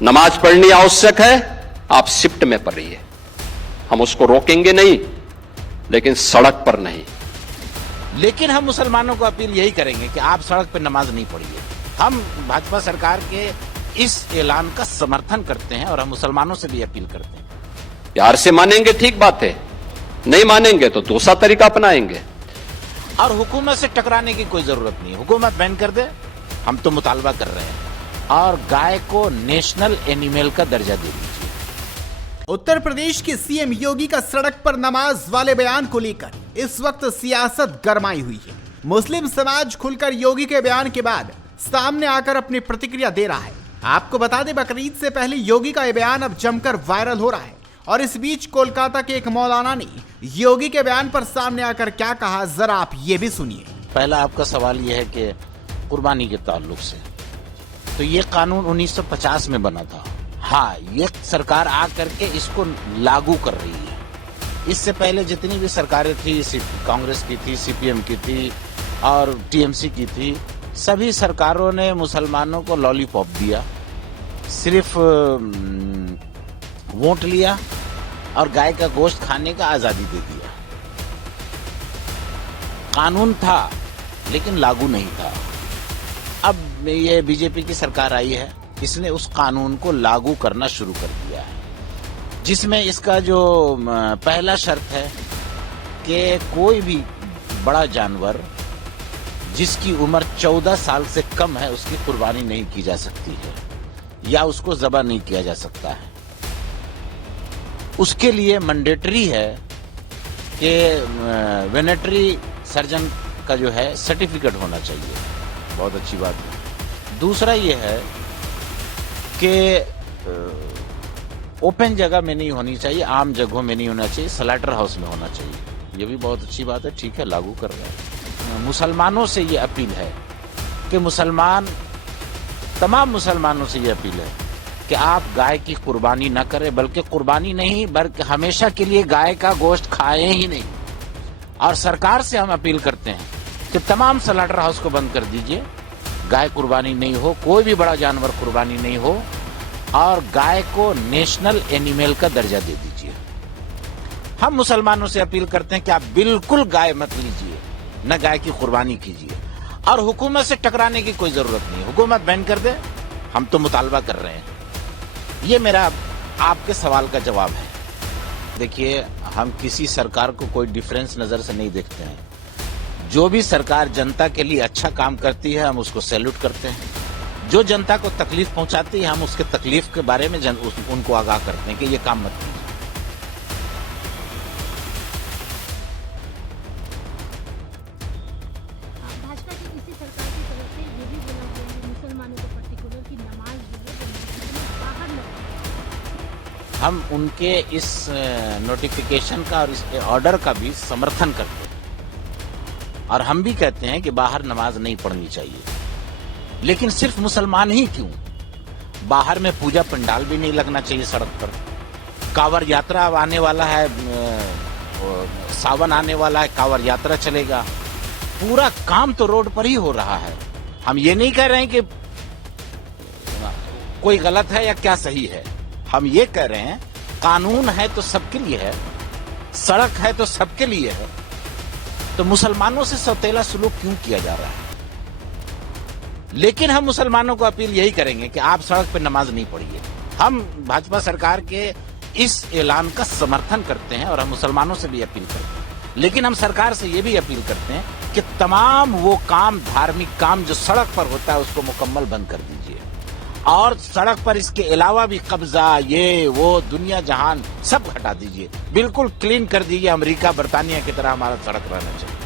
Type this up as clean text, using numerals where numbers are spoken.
नमाज पढ़नी आवश्यक है, आप शिफ्ट में पढ़िए, हम उसको रोकेंगे नहीं, लेकिन सड़क पर नहीं। लेकिन हम मुसलमानों को अपील यही करेंगे कि आप सड़क पर नमाज नहीं पढ़िए। हम भाजपा सरकार के इस ऐलान का समर्थन करते हैं और हम मुसलमानों से भी अपील करते हैं। प्यार से मानेंगे ठीक बात है, नहीं मानेंगे तो दूसरा तरीका अपनाएंगे। और हुकूमत से टकराने की कोई जरूरत नहीं है। हुकूमत बैन कर दे, हम तो मुतालबा कर रहे हैं, और गाय को नेशनल एनिमल का दर्जा दे दीजिए। उत्तर प्रदेश के सीएम योगी का सड़क पर नमाज वाले बयान को लेकर इस वक्त सियासत गरमाई हुई है। मुस्लिम समाज खुलकर योगी के बयान के बाद सामने आकर अपनी प्रतिक्रिया दे रहा है। आपको बता दें, बकरीद से पहले योगी का यह बयान अब जमकर वायरल हो रहा है। और इस बीच कोलकाता के एक मौलाना ने योगी के बयान पर सामने आकर क्या कहा, जरा आप ये भी सुनिए। पहला आपका सवाल यह है कि कुर्बानी के ताल्लुक से, तो ये कानून 1950 में बना था। हाँ, ये सरकार आ करके इसको लागू कर रही है। इससे पहले जितनी भी सरकारें थी, कांग्रेस की थी, सीपीएम की थी और टीएमसी की थी, सभी सरकारों ने मुसलमानों को लॉलीपॉप दिया, सिर्फ वोट लिया और गाय का गोश्त खाने का आजादी दे दिया। कानून था लेकिन लागू नहीं था। अब ये बीजेपी की सरकार आई है, इसने उस कानून को लागू करना शुरू कर दिया है, जिसमें इसका जो पहला शर्त है कि कोई भी बड़ा जानवर जिसकी उम्र 14 साल से कम है उसकी कुर्बानी नहीं की जा सकती है या उसको ज़बह नहीं किया जा सकता है। उसके लिए मैंडेटरी है कि वेटरनरी सर्जन का जो है सर्टिफिकेट होना चाहिए। बहुत अच्छी बात है। दूसरा ये है कि ओपन जगह में नहीं होनी चाहिए, आम जगहों में नहीं होना चाहिए, स्लॉटर हाउस में होना चाहिए। ये भी बहुत अच्छी बात है, ठीक है, लागू कर रहे हैं। मुसलमानों से ये अपील है कि तमाम मुसलमानों से ये अपील है कि आप गाय की कुर्बानी न करें, बल्कि कुर्बानी नहीं बल्कि हमेशा के लिए गाय का गोश्त खाएं ही नहीं। और सरकार से हम अपील करते हैं कि तमाम स्लॉटर हाउस को बंद कर दीजिए, गाय कुर्बानी नहीं हो, कोई भी बड़ा जानवर कुर्बानी नहीं हो, और गाय को नेशनल एनिमल का दर्जा दे दीजिए। हम मुसलमानों से अपील करते हैं कि आप बिल्कुल गाय मत लीजिए, न गाय की कुर्बानी कीजिए, और हुकूमत से टकराने की कोई जरूरत नहीं। हुकूमत बैन कर दे, हम तो मुतालबा कर रहे हैं। ये मेरा आपके सवाल का जवाब है। देखिए, हम किसी सरकार को कोई डिफरेंस नजर से नहीं देखते हैं। जो भी सरकार जनता के लिए अच्छा काम करती है हम उसको सैल्यूट करते हैं। जो जनता को तकलीफ पहुंचाती है हम उसके तकलीफ के बारे में उनको आगाह करते हैं कि ये काम मत कीजिए। भाजपा की किसी सरकार की तरफ से ये भी बोला गया है मुसलमानों को पर्टिकुलर की नमाज जो है वो मस्जिद में बाहर न। हम उनके इस नोटिफिकेशन का और इस ऑर्डर का भी समर्थन करते हैं, और हम भी कहते हैं कि बाहर नमाज नहीं पढ़नी चाहिए। लेकिन सिर्फ मुसलमान ही क्यों, बाहर में पूजा पंडाल भी नहीं लगना चाहिए सड़क पर। कांवड़ यात्रा अब आने वाला है, सावन आने वाला है, कांवड़ यात्रा चलेगा। पूरा काम तो रोड पर ही हो रहा है। हम ये नहीं कह रहे हैं कि कोई गलत है या क्या सही है, हम ये कह रहे हैं कानून है तो सबके लिए है, सड़क है तो सबके लिए है, तो मुसलमानों से सौतेला सलूक क्यों किया जा रहा है। लेकिन हम मुसलमानों को अपील यही करेंगे कि आप सड़क पर नमाज नहीं पढ़िए। हम भाजपा सरकार के इस ऐलान का समर्थन करते हैं और हम मुसलमानों से भी अपील करते हैं। लेकिन हम सरकार से ये भी अपील करते हैं कि तमाम वो काम, धार्मिक काम जो सड़क पर होता है उसको मुकम्मल बंद कर दीजिए, और सड़क पर इसके अलावा भी कब्जा, ये वो दुनिया जहान सब हटा दीजिए, बिल्कुल क्लीन कर दीजिए। अमेरिका, बर्तानिया की तरह हमारा सड़क रहना चाहिए।